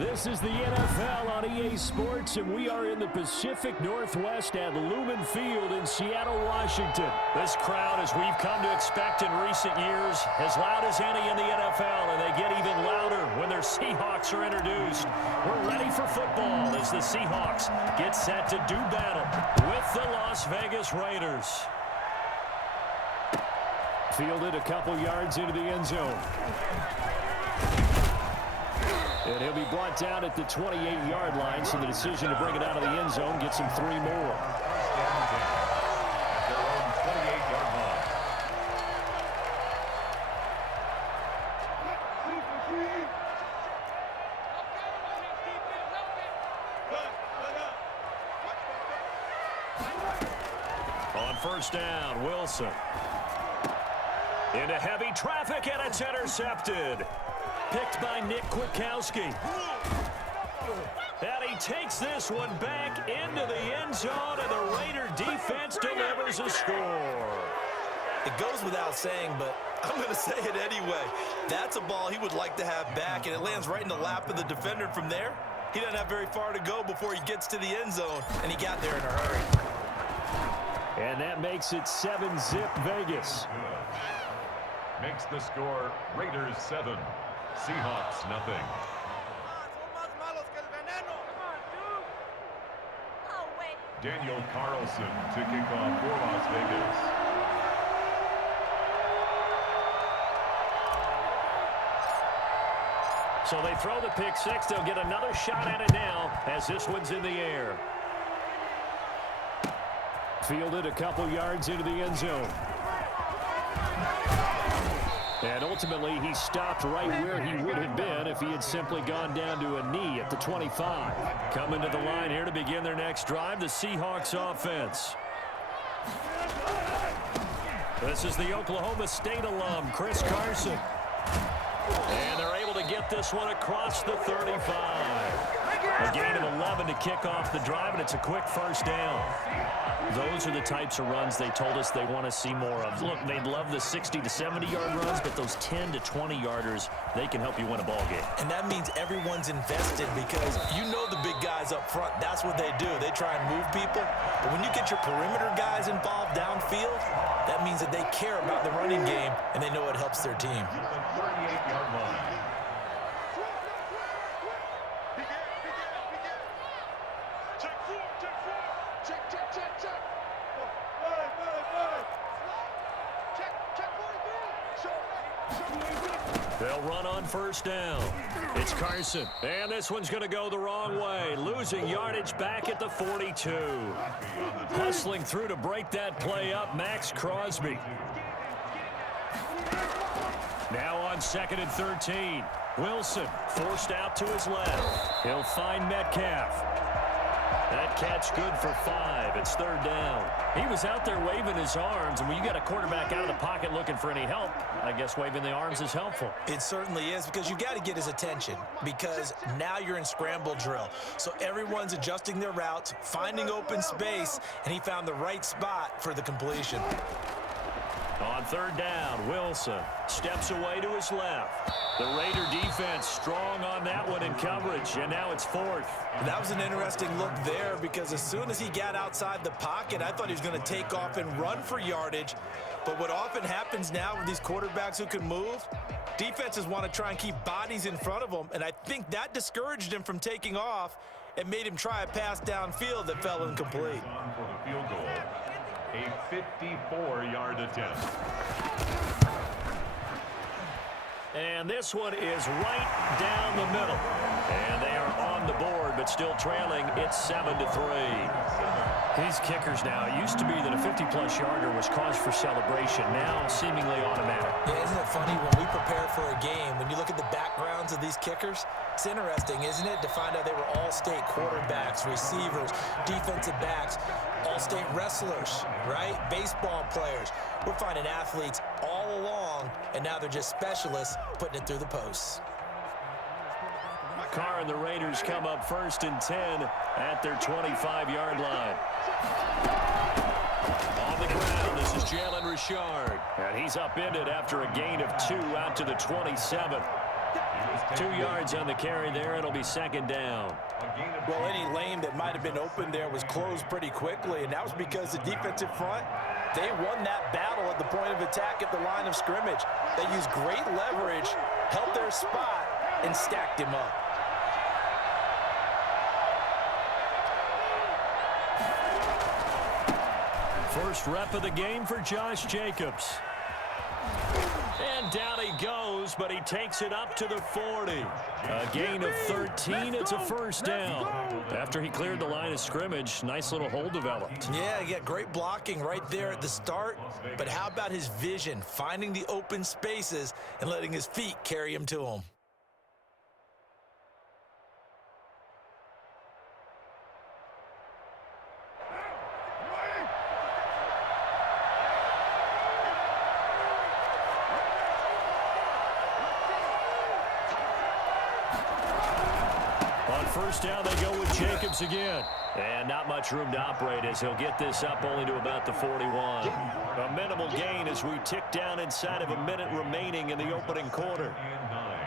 This is the NFL on EA Sports, and we are in the Pacific Northwest at Lumen Field in Seattle, Washington. This crowd, as we've come to expect in recent years, as loud as any in the NFL, and they get even louder when their Seahawks are introduced. We're ready for football as the Seahawks get set to do battle with the Las Vegas Raiders. Fielded a couple yards into the end zone. And he'll be brought down at the 28-yard line, so the decision to bring it out of the end zone gets him 3 more. On first down, Wilson. Into heavy traffic, and it's intercepted. Picked by Nick Kwiatkowski. And he takes this one back into the end zone, and the Raider defense delivers a score. It goes without saying, but I'm going to say it anyway. That's a ball he would like to have back, and it lands right in the lap of the defender. From there, he doesn't have very far to go before he gets to the end zone, and he got there in a hurry. And that makes it 7-zip Vegas. Makes the score Raiders 7. Seahawks nothing. Daniel Carlson to kick off for Las Vegas. So they throw the pick six. They'll get another shot at it now as this one's in the air. Fielded a couple yards into the end zone. And ultimately, he stopped right where he would have been if he had simply gone down to a knee at the 25. Coming to the line here to begin their next drive, the Seahawks offense. This is the Oklahoma State alum, Chris Carson. And they're able to get this one across the 35. A gain of 11 to kick off the drive, and it's a quick first down. Those are the types of runs they told us they want to see more of. Look, they'd love the 60 to 70-yard runs, but those 10 to 20-yarders, they can help you win a ball game. And that means everyone's invested because you know the big guys up front. That's what they do. They try and move people. But when you get your perimeter guys involved downfield, that means that they care about the running game, and they know it helps their team. 38-yard line. They'll run on first down. It's Carson. And this one's going to go the wrong way. Losing yardage back at the 42. Hustling through to break that play up, Max Crosby. Now on 2nd and 13. Wilson forced out to his left. He'll find Metcalf. That catch good for 5. It's 3rd down. He was out there waving his arms, and when you got a quarterback out of the pocket looking for any help, I guess waving the arms is helpful. It certainly is, because you got to get his attention, because now you're in scramble drill. So everyone's adjusting their routes, finding open space, and he found the right spot for the completion. On 3rd down, Wilson steps away to his left. The Raider defense strong on that one in coverage, and now it's 4th. That was an interesting look there, because as soon as he got outside the pocket, I thought he was going to take off and run for yardage. But what often happens now with these quarterbacks who can move, defenses want to try and keep bodies in front of them, and I think that discouraged him from taking off and made him try a pass downfield that fell incomplete. For the field goal. A 54-yard attempt. And this one is right down the middle. And they are on the board, but still trailing. It's 7-3. These kickers now, it used to be that a 50-plus yarder was cause for celebration. Now, seemingly automatic. Yeah, isn't it funny when we prepare for a game, when you look at the backgrounds of these kickers, it's interesting, isn't it, to find out they were all-state quarterbacks, receivers, defensive backs, all-state wrestlers, right? Baseball players. We're finding athletes all along, and now they're just specialists putting it through the posts. Carr and the Raiders come up 1st and 10 at their 25-yard line. On the ground, this is Jalen Richard. And he's upended after a gain of 2 out to the 27. He was 2 yards on the carry there. It'll be second down. Well, any lane that might have been open there was closed pretty quickly, and that was because the defensive front, they won that battle at the point of attack at the line of scrimmage. They used great leverage, held their spot, and stacked him up. First rep of the game for Josh Jacobs. And down he goes, but he takes it up to the 40. A gain of 13. It's a first down. After he cleared the line of scrimmage, nice little hole developed. Yeah, he got great blocking right there at the start. But how about his vision, finding the open spaces and letting his feet carry him to him? First down, they go with Jacobs again. And not much room to operate as he'll get this up only to about the 41. A minimal gain as we tick down inside of a minute remaining in the opening quarter. And 9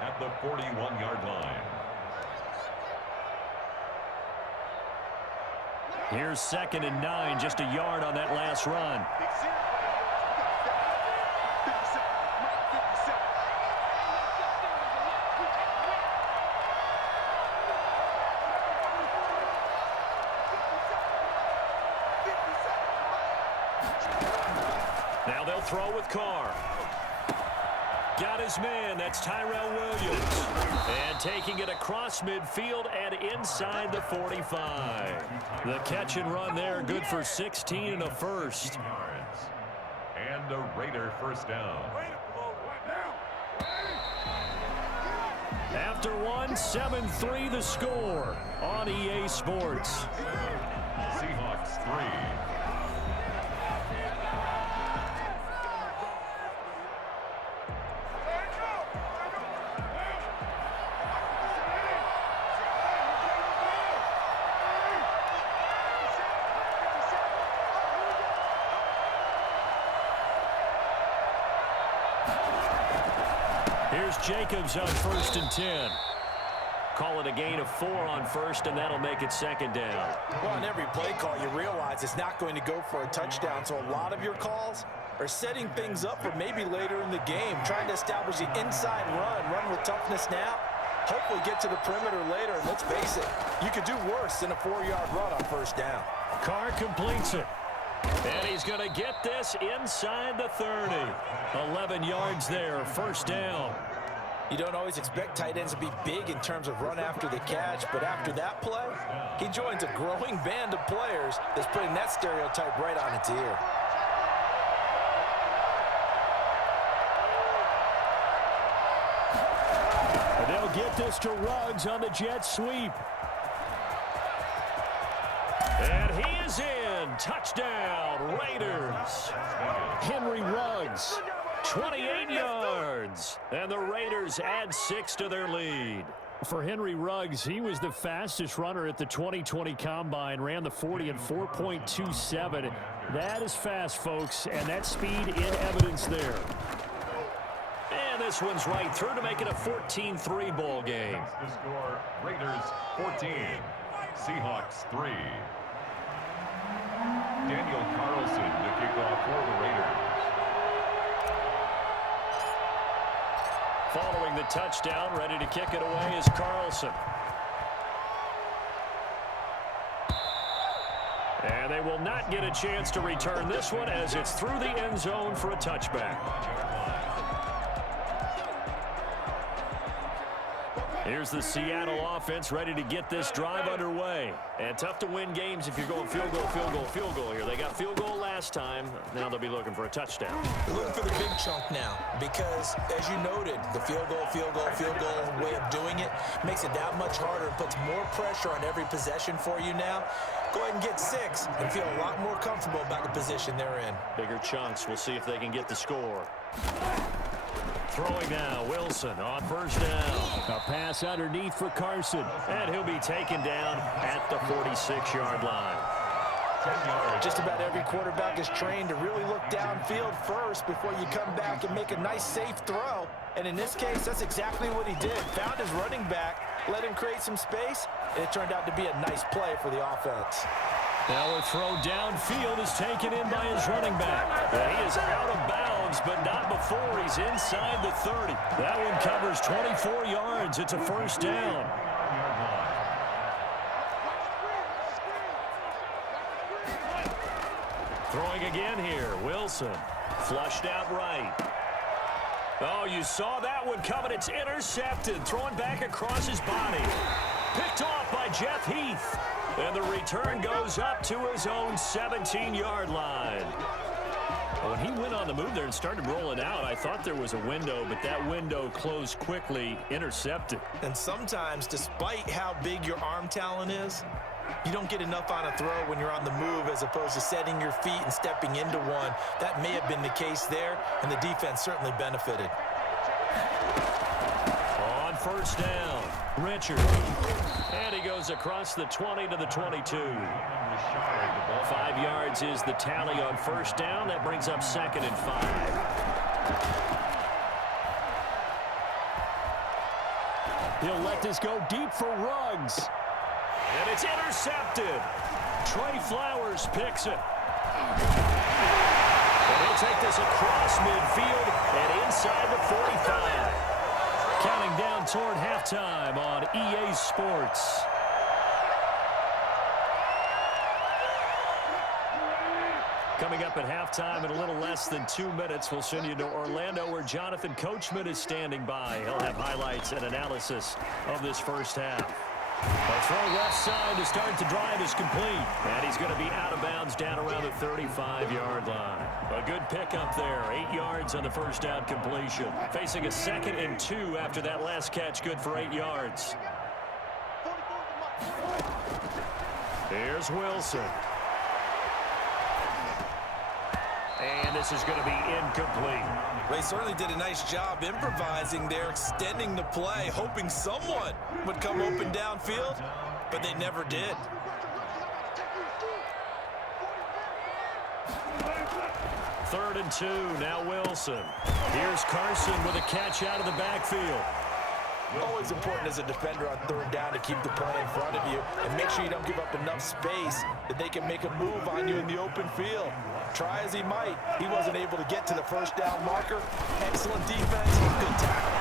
at the 41-yard line. Here's 2nd and 9, just a yard on that last run. Now they'll throw with Carr. Got his man. That's Tyrell Williams. And taking it across midfield and inside the 45. The catch and run there, good for 16 and a first. And a Raider first down. After one, 7-3 the score on EA Sports. Seahawks 3. Here's Jacobs on 1st and 10. Call it a gain of 4 on first, and that'll make it second down. Well, on every play call, you realize it's not going to go for a touchdown, so a lot of your calls are setting things up for maybe later in the game, trying to establish the inside run with toughness now, hopefully get to the perimeter later, and let's face it, you could do worse than a 4-yard run on first down. Carr completes it. And he's going to get this inside the 30. 11 yards there, first down. You don't always expect tight ends to be big in terms of run after the catch, but after that play, he joins a growing band of players that's putting that stereotype right on its ear. And they'll get this to Ruggs on the jet sweep. And he is in. Touchdown, Raiders. Henry Ruggs, 28 yards. And the Raiders add 6 to their lead. For Henry Ruggs, he was the fastest runner at the 2020 Combine, ran the 40 in 4.27. That is fast, folks, and that speed in evidence there. And this one's right through to make it a 14-3 ball game. The score, Raiders 14, Seahawks 3. Daniel Carlson to kick off for the Raiders. Following the touchdown, ready to kick it away is Carlson. And they will not get a chance to return this one as it's through the end zone for a touchback. Here's the Seattle offense ready to get this drive underway. And tough to win games if you're going field goal, field goal, field goal here. They got field goal last time. Now they'll be looking for a touchdown. They're looking for the big chunk now because, as you noted, the field goal way of doing it makes it that much harder and puts more pressure on every possession for you now. Go ahead and get 6 and feel a lot more comfortable about the position they're in. Bigger chunks. We'll see if they can get the score. Throwing now, Wilson on first down. A pass underneath for Carson. And he'll be taken down at the 46-yard line. 10 yards. Just about every quarterback is trained to really look downfield first before you come back and make a nice, safe throw. And in this case, that's exactly what he did. Found his running back, let him create some space, and it turned out to be a nice play for the offense. Now a throw downfield is taken in by his running back. He is out of bounds, but not before he's inside the 30. That one covers 24 yards. It's a first down. Throwing again here, Wilson. Flushed out right. Oh, you saw that one coming. It's intercepted. Throwing back across his body. Picked off by Jeff Heath. And the return goes up to his own 17-yard line. When he went on the move there and started rolling out, I thought there was a window, but that window closed quickly, intercepted. And sometimes, despite how big your arm talent is, you don't get enough on a throw when you're on the move as opposed to setting your feet and stepping into one. That may have been the case there, and the defense certainly benefited. On first down, Richard. And he goes across the 20 to the 22. 5 yards is the tally on first down. That brings up 2nd and 5. He'll let this go deep for Ruggs. And it's intercepted. Trey Flowers picks it. And he'll take this across midfield and inside the 45. Counting down toward halftime on EA Sports. Coming up at halftime in a little less than 2 minutes, we'll send you to Orlando where Jonathan Coachman is standing by. He'll have highlights and analysis of this first half. A throw left side to start the drive is complete. And he's going to be out of bounds down around the 35-yard line. A good pickup there. 8 yards on the first down completion. Facing a 2nd and 2 after that last catch. Good for 8 yards. Here's Wilson. And this is going to be incomplete. They certainly did a nice job improvising there, extending the play, hoping someone would come open downfield, but they never did. Third and 2, now Wilson. Here's Carson with a catch out of the backfield. Always important as a defender on third down to keep the play in front of you and make sure you don't give up enough space that they can make a move on you in the open field. Try as he might, he wasn't able to get to the first down marker. Excellent defense, good tackle.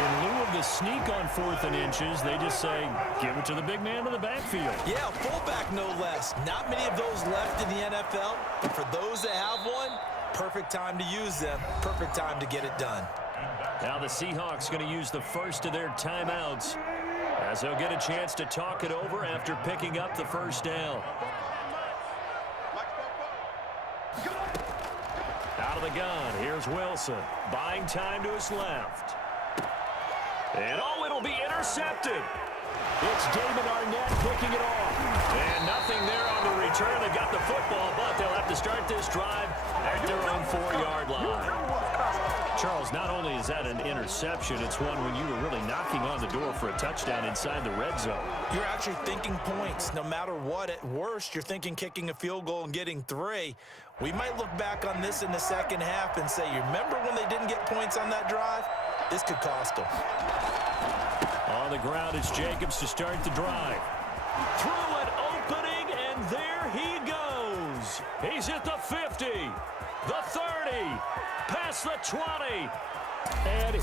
In lieu of the sneak on 4th and inches, they just say, give it to the big man in the backfield. Yeah, fullback no less. Not many of those left in the NFL, but for those that have one, perfect time to use them, perfect time to get it done. Now the Seahawks going to use the first of their timeouts as they'll get a chance to talk it over after picking up the first down. Out of the gun, here's Wilson. Buying time to his left. And oh, it'll be intercepted. It's Damon Arnett picking it off. And nothing there on the return. They got the football, but they'll have to start this drive at their own 4-yard line. Charles, not only is that an interception, it's one when you were really knocking on the door for a touchdown inside the red zone. You're actually thinking points no matter what. At worst, you're thinking kicking a field goal and getting 3. We might look back on this in the second half and say, you remember when they didn't get points on that drive? This could cost them. On the ground is Jacobs to start the drive. Through an opening, and there he goes. He's at the 50, the 30, past the 20, and